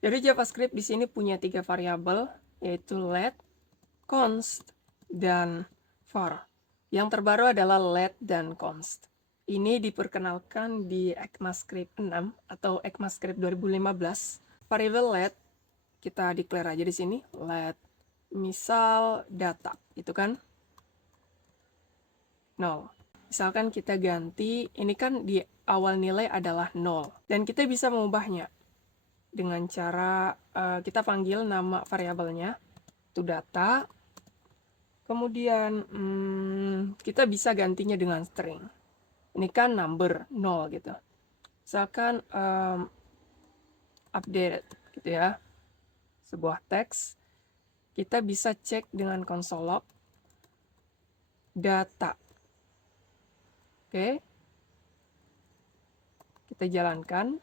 Jadi JavaScript di sini punya 3 variabel, yaitu let, const, dan var. Yang terbaru adalah let dan const. Ini diperkenalkan di ECMAScript 6 atau ECMAScript 2015. Variabel let kita declare aja di sini, let misal data, itu kan 0. Misalkan kita ganti, ini kan di awal nilai adalah 0, dan kita bisa mengubahnya dengan cara kita panggil nama variabelnya itu data, kemudian kita bisa gantinya dengan string. Ini kan number 0 gitu. Misalkan update gitu ya, sebuah teks, kita bisa cek dengan console log data. Oke, kita jalankan.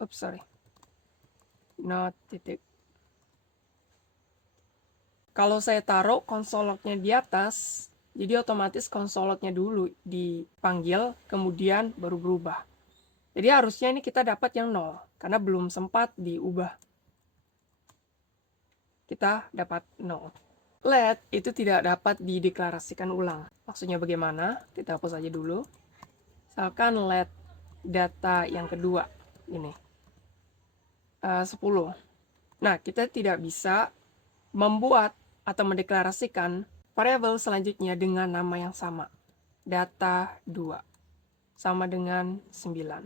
Oops, sorry. Not titik. Kalau saya taruh console log-nya di atas, jadi otomatis console log-nya dulu dipanggil, kemudian baru berubah. Jadi harusnya ini kita dapat yang 0, karena belum sempat diubah. Kita dapat 0. Let itu tidak dapat dideklarasikan ulang. Maksudnya bagaimana? Kita hapus aja dulu. Misalkan let data yang kedua, ini 10. Nah, kita tidak bisa membuat atau mendeklarasikan variabel selanjutnya dengan nama yang sama. Data 2 sama dengan 9.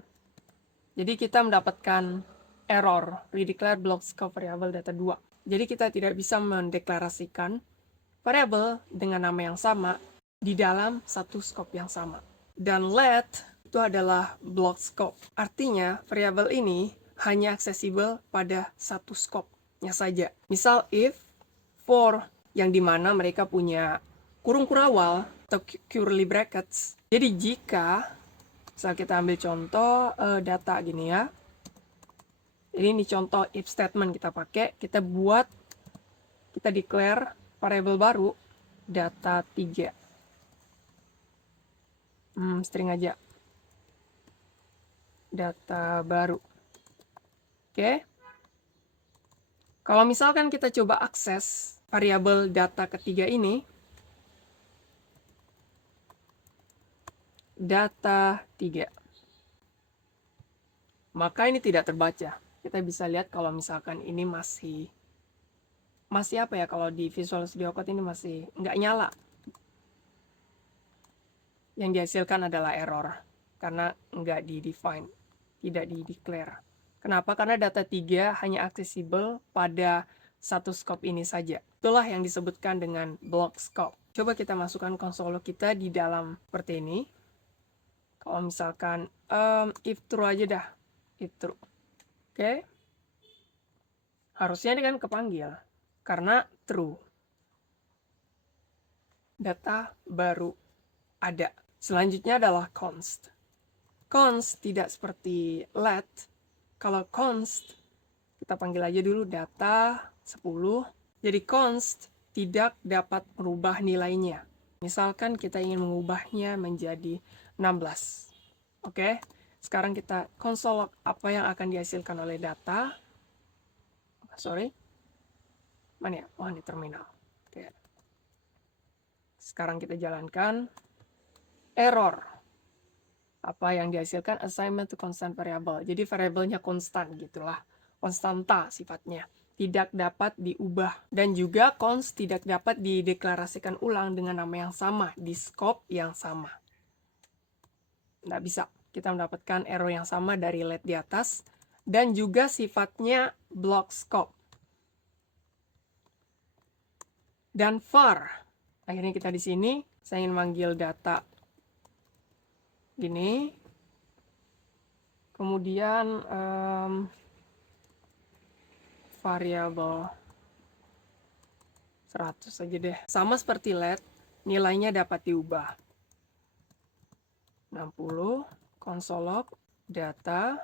Jadi kita mendapatkan error redeclare block scope variable data 2. Jadi kita tidak bisa mendeklarasikan variabel dengan nama yang sama di dalam satu scope yang sama. Dan let itu adalah block scope. Artinya variabel ini hanya aksesibel pada satu scope-nya saja. Misal if for yang dimana mereka punya kurung kurawal atau curly brackets. Jadi jika misal kita ambil contoh data gini ya. Jadi ini contoh if statement kita pakai, kita declare variabel baru data 3. String aja. Data baru. Oke. Kalau misalkan kita coba akses variabel data ketiga ini, data 3. Maka ini tidak terbaca. Kita bisa lihat kalau misalkan ini masih apa ya, kalau di Visual Studio Code ini masih nggak nyala. Yang dihasilkan adalah error, karena nggak di-define, tidak di-declare. Kenapa? Karena data 3 hanya aksesibel pada satu scope ini saja. Itulah yang disebutkan dengan block scope. Coba kita masukkan console kita di dalam seperti ini. Kalau misalkan if true aja dah, if true. Oke. Harusnya ini kan kepanggil, karena true. Data baru ada. Selanjutnya adalah const. Const tidak seperti let. Kalau const, kita panggil aja dulu data 10. Jadi const tidak dapat merubah nilainya. Misalkan kita ingin mengubahnya menjadi 16. Oke, sekarang kita console log apa yang akan dihasilkan oleh data. Sorry. Mana ya? Oh, ini terminal. Oke. Sekarang kita jalankan. Error. Apa yang dihasilkan? Assignment to constant variable. Jadi variabelnya konstan gitulah. Konstanta sifatnya. Tidak dapat diubah. Dan juga const tidak dapat dideklarasikan ulang dengan nama yang sama di scope yang sama. Nggak bisa. Kita mendapatkan error yang sama dari let di atas. Dan juga sifatnya block scope. Dan var. Akhirnya kita di sini, saya ingin manggil data gini. Kemudian variabel 100 aja deh. Sama seperti let, nilainya dapat diubah. 60, console log, data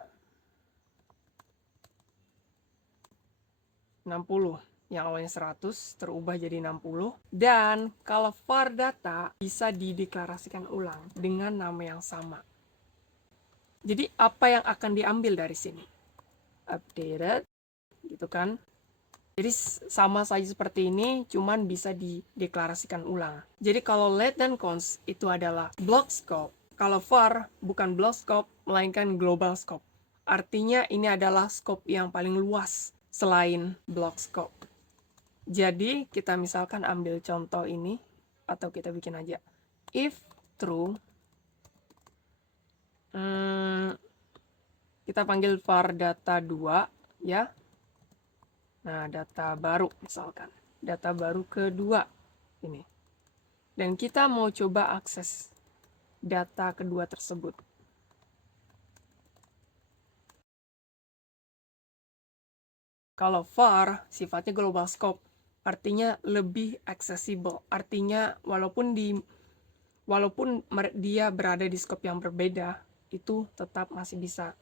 60. Yang awalnya 100 terubah jadi 60. Dan kalau var data bisa dideklarasikan ulang dengan nama yang sama. Jadi apa yang akan diambil dari sini? Updated gitu kan. Jadi sama saja seperti ini, cuman bisa dideklarasikan ulang. Jadi kalau let dan cons itu adalah block scope. Kalau var bukan block scope, melainkan global scope. Artinya ini adalah scope yang paling luas selain block scope. Jadi kita misalkan ambil contoh ini, atau kita bikin aja. If true, kita panggil var data 2 ya. Nah, data baru misalkan. Data baru kedua ini. Dan kita mau coba akses data kedua tersebut. Kalau var sifatnya global scope, artinya lebih accessible. Artinya walaupun dia berada di scope yang berbeda, itu tetap masih bisa